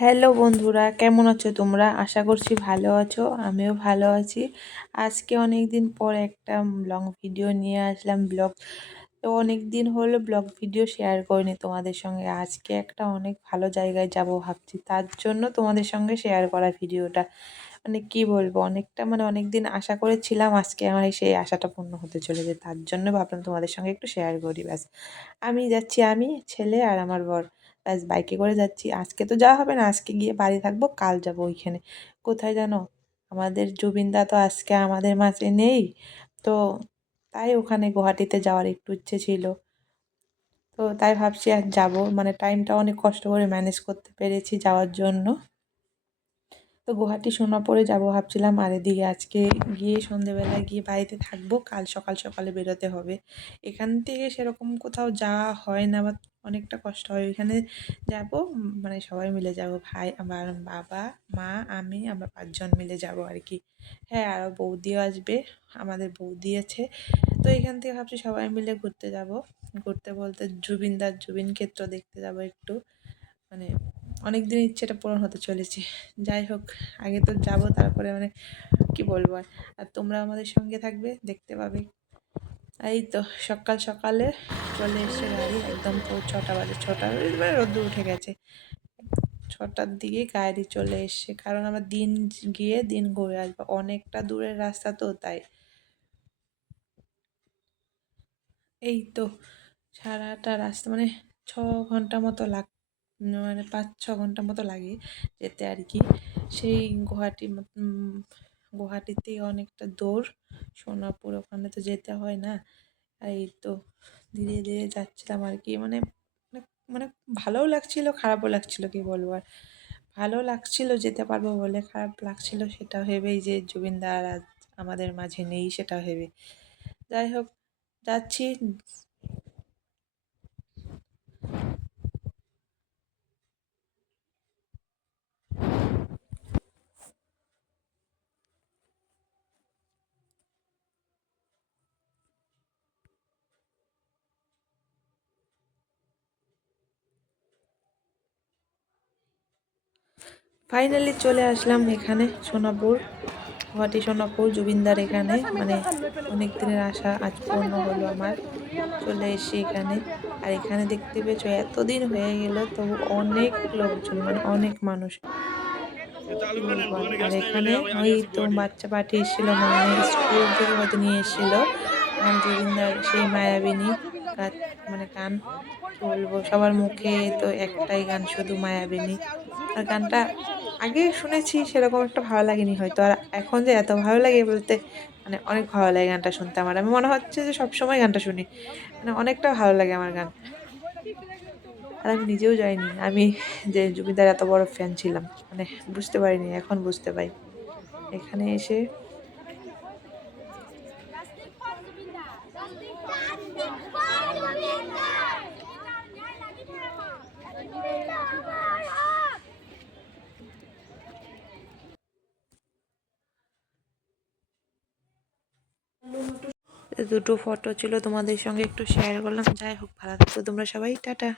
Hello বন্ধুরা, কেমন আছো তোমরা? আশা করছি ভালো আছো। আমিও ভালো আছি। আজকে অনেক দিন পর একটা লং ভিডিও নিয়ে আসলাম, ব্লগ। তো অনেক দিন হলো ব্লগ ভিডিও শেয়ার করিনি তোমাদের সঙ্গে। আজকে একটা অনেক ভালো জায়গায় যাব ভাবছি, তার জন্য তোমাদের সঙ্গে শেয়ার করা ভিডিওটা। মানে কি বলবো, অনেকটা অনেক দিন আশা করেছিলাম, আজকে আমার সেই আশাটা পূর্ণ হতে চলেছে। তার জন্য ভাবলাম তোমাদের সঙ্গে একটু শেয়ার করি। ব্যাস, আমি যাচ্ছি, আমি, ছেলে আর আমার বর। ব্যাস, বাইকে করে যাচ্ছি। আজকে তো যাওয়া হবে না, আজকে গিয়ে বাড়ি থাকবো, কাল যাব ওইখানে। কোথায় জানো? আমাদের জুবিনদা তো আজকে আমাদের মাঝে নেই। তো তাই ওখানে গুয়াহাটিতে যাওয়ার একটু ইচ্ছে ছিল। তো তাই ভাবছি আর যাব, টাইমটা অনেক কষ্ট করে ম্যানেজ করতে পেরেছি যাওয়ার জন্য। তো গুয়াহাটি সোনাপুরে যাব ভাবছিলাম, আর এদিকে আজকে গিয়ে সন্ধেবেলায় গিয়ে বাড়িতে থাকবো, কাল সকাল সকালে বেরোতে হবে। এখান থেকে সেরকম কোথাও যাওয়া হয় না, বা অনেকটা কষ্ট হয়। ওইখানে যাব, সবাই মিলে যাব, ভাই, আমার বাবা, মা, আমি, আমরা 5 জন মিলে যাব আর কি। হ্যাঁ, আরও বৌদিও আসবে, আমাদের বৌদি আছে। তো এখান থেকে ভাবছি সবাই মিলে ঘুরতে যাব। ঘুরতে বলতে জুবিন ক্ষেত্র দেখতে যাব একটু। মানে অনেক দিনের ইচ্ছেটা পূরণ হতে চলেছে। যাই হোক, আগে তো যাব, তারপরে কি বলবো আর। আর তোমরা আমাদের সঙ্গে থাকবে, দেখতে পাবে। এই তো সকাল সকালে চলে এসছে গাড়ি, একদম 6টা বাজে, 6টা রোদ্দুর উঠে গেছে। 6টার দিকে গাড়ি চলে এসছে, কারণ আমার দিন গিয়ে দিন ঘুরে আসবো, অনেকটা দূরের রাস্তা তো তাই। এই তো সারাটা রাস্তা 6 ঘন্টা মতো 5-6 ঘন্টা মতো লাগে যেতে আর কি। সেই গুয়াহাটিতেই অনেকটা দূর, সোনাপুর ওখানে তো যেতে হয় না। এই তো ধীরে ধীরে যাচ্ছিলাম আর কি। মানে মানে ভালোও লাগছিল, খারাপও লাগছিল, কি বলবো আর। ভালো লাগছিল যেতে পারবো বলে, খারাপ লাগছিল সেটা ভেবেই যে জুবিনদা আর আজ আমাদের মাঝে নেই সেটা ভেবে। যাই হোক, যাচ্ছি। ফাইনালি চলে আসলাম এখানে, সোনাপুর, গুয়াহাটি সোনাপুর জুবিনদার এখানে। অনেক দিনের আশা আজ পূর্ণ হলো আমার। চলে এসেছি এখানে। আর এখানে দেখতে পেয়েছো, এতদিন হয়ে গেল তবু অনেক লোকজন, অনেক মানুষ, কি বলবো আর। আর এখানে ওই তো বাচ্চা পাঠিয়ে এসেছিল, স্কুল থেকে হয়তো নিয়ে এসেছিল। এখানে জুবিনদার সেই মায়াবিনী গান, গান, কি বলবো, সবার মুখে তো একটাই গান, শুধু মায়াবিনী। আর গানটা আগে শুনেছি, সেরকম একটা ভালো লাগেনি হয়তো। আর এখন যে এত ভালো লাগে বলতে, অনেক ভালো লাগে গানটা শুনতে আমার। আমি মনে হচ্ছে যে সবসময় গানটা শুনি, অনেকটা ভালো লাগে আমার গান। আর আমি নিজেও যাইনি, আমি যে জুবিনদার এত বড় ফ্যান ছিলাম, বুঝতে পারিনি, এখন বুঝতে পারি এখানে এসে। দুটো ফটো ছিল, তোমাদের সঙ্গে একটু শেয়ার করলাম। যাই হোক, ভালো থাকো তোমরা সবাই, টাটা।